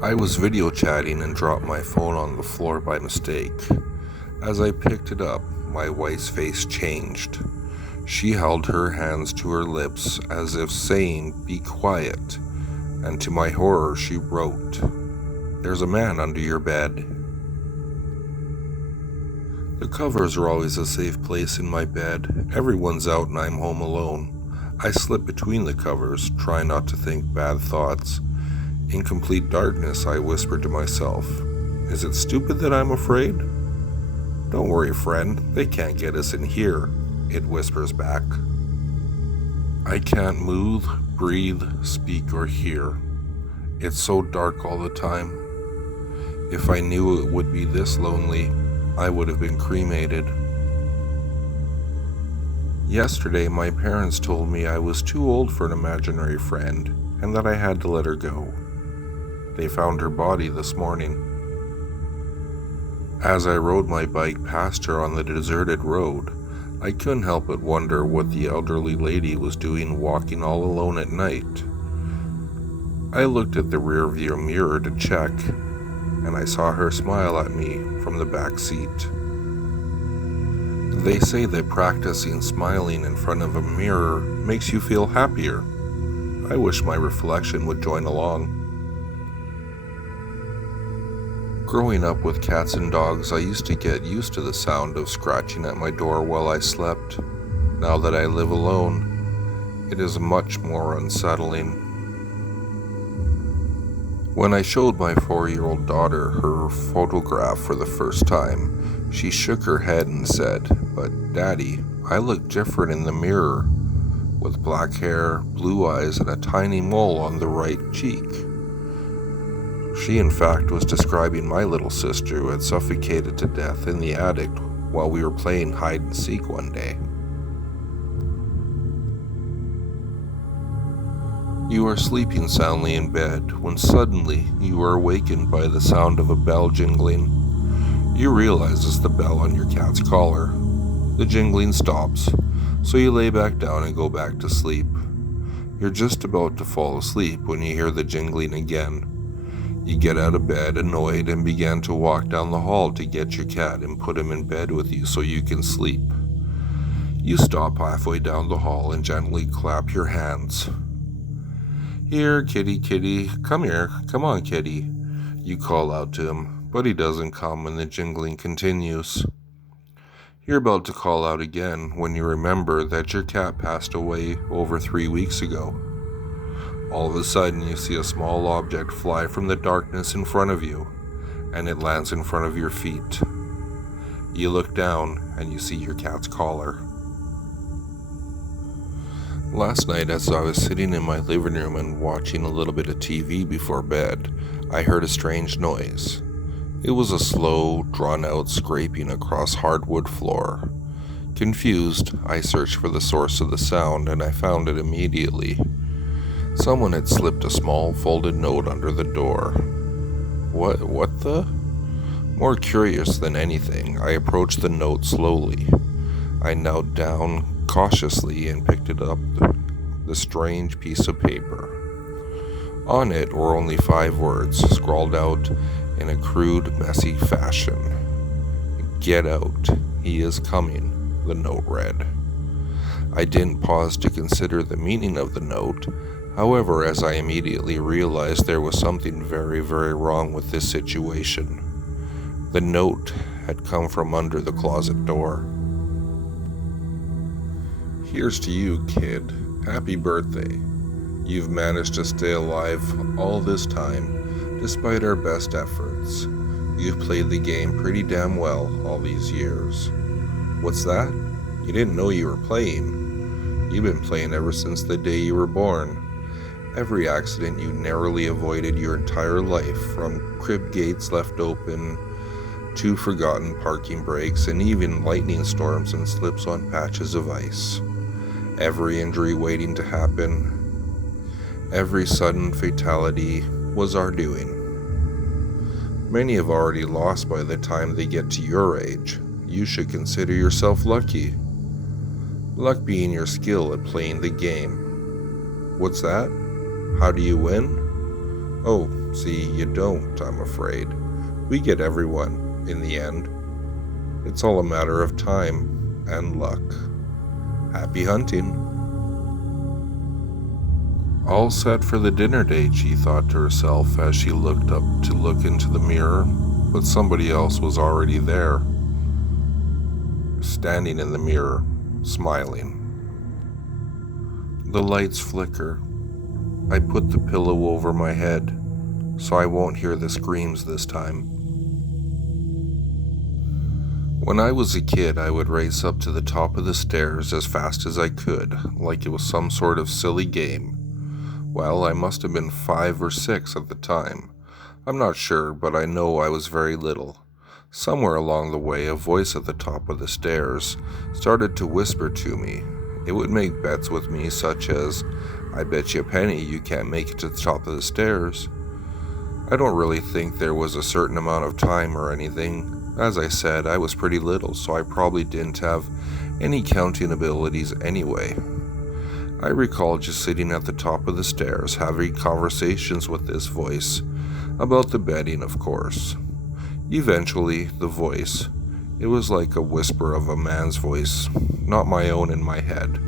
I was video chatting and dropped my phone on the floor by mistake. As I picked it up, my wife's face changed. She held her hands to her lips as if saying, "Be quiet," and to my horror she wrote, "There's a man under your bed." The covers are always a safe place in my bed. Everyone's out and I'm home alone. I slip between the covers, try not to think bad thoughts. In complete darkness, I whisper to myself, "Is it stupid that I'm afraid?" "Don't worry, friend, they can't get us in here," it whispers back. I can't move, breathe, speak, or hear. It's so dark all the time. If I knew it would be this lonely, I would have been cremated. Yesterday, my parents told me I was too old for an imaginary friend and that I had to let her go. They found her body this morning. As I rode my bike past her on the deserted road, I couldn't help but wonder what the elderly lady was doing walking all alone at night. I looked at the rearview mirror to check, and I saw her smile at me from the back seat. They say that practicing smiling in front of a mirror makes you feel happier. I wish my reflection would join along. Growing up with cats and dogs, I used to get used to the sound of scratching at my door while I slept. Now that I live alone, it is much more unsettling. When I showed my 4-year-old daughter her photograph for the first time, she shook her head and said, "But Daddy, I look different in the mirror, with black hair, blue eyes, and a tiny mole on the right cheek." She in fact was describing my little sister who had suffocated to death in the attic while we were playing hide and seek one day. You are sleeping soundly in bed when suddenly you are awakened by the sound of a bell jingling. You realize it's the bell on your cat's collar. The jingling stops, so you lay back down and go back to sleep. You're just about to fall asleep when you hear the jingling again. You get out of bed annoyed and begin to walk down the hall to get your cat and put him in bed with you so you can sleep. You stop halfway down the hall and gently clap your hands. "Here, kitty, kitty, come here, come on, kitty," you call out to him, but he doesn't come and the jingling continues. You're about to call out again when you remember that your cat passed away over 3 weeks ago. All of a sudden, you see a small object fly from the darkness in front of you, and it lands in front of your feet. You look down, and you see your cat's collar. Last night, as I was sitting in my living room and watching a little bit of TV before bed, I heard a strange noise. It was a slow, drawn-out scraping across hardwood floor. Confused, I searched for the source of the sound, and I found it immediately. Someone had slipped a small folded note under the door. What the? More curious than anything, I approached the note slowly. I knelt down cautiously and picked it up, the strange piece of paper. On it were only 5 words, scrawled out in a crude, messy fashion. "Get out. He is coming," the note read. I didn't pause to consider the meaning of the note. However, as I immediately realized there was something very, very wrong with this situation. The note had come from under the closet door. "Here's to you, kid. Happy birthday. You've managed to stay alive all this time, despite our best efforts. You've played the game pretty damn well all these years." "What's that? You didn't know you were playing. You've been playing ever since the day you were born. Every accident you narrowly avoided your entire life, from crib gates left open to forgotten parking brakes and even lightning storms and slips on patches of ice. Every injury waiting to happen, every sudden fatality was our doing. Many have already lost by the time they get to your age. You should consider yourself lucky. Luck being your skill at playing the game." "What's that? How do you win?" Oh, see, you don't, I'm afraid. We get everyone, in the end. It's all a matter of time and luck. Happy hunting. All set for the dinner date, she thought to herself as she looked up to look into the mirror, but somebody else was already there, standing in the mirror, smiling. The lights flicker. I put the pillow over my head, so I won't hear the screams this time. When I was a kid, I would race up to the top of the stairs as fast as I could, like it was some sort of silly game. Well, I must have been 5 or 6 at the time. I'm not sure, but I know I was very little. Somewhere along the way, a voice at the top of the stairs started to whisper to me. It would make bets with me, such as, "I bet you a penny you can't make it to the top of the stairs." I don't really think there was a certain amount of time or anything. As I said, I was pretty little, so I probably didn't have any counting abilities anyway. I recall just sitting at the top of the stairs, having conversations with this voice, about the betting, of course. Eventually, the voice, it was like a whisper of a man's voice, not my own in my head,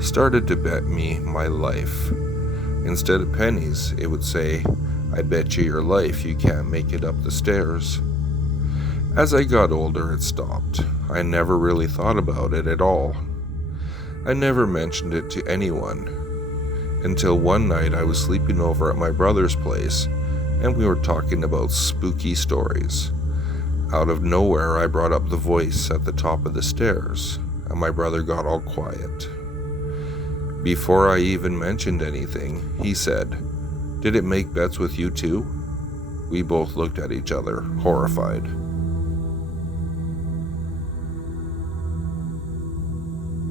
started to bet me my life. Instead of pennies, it would say, "I bet you your life you can't make it up the stairs." As I got older, it stopped. I never really thought about it at all. I never mentioned it to anyone, until one night I was sleeping over at my brother's place, and we were talking about spooky stories. Out of nowhere, I brought up the voice at the top of the stairs, and my brother got all quiet. Before I even mentioned anything, he said, "Did it make bets with you too?" We both looked at each other, horrified.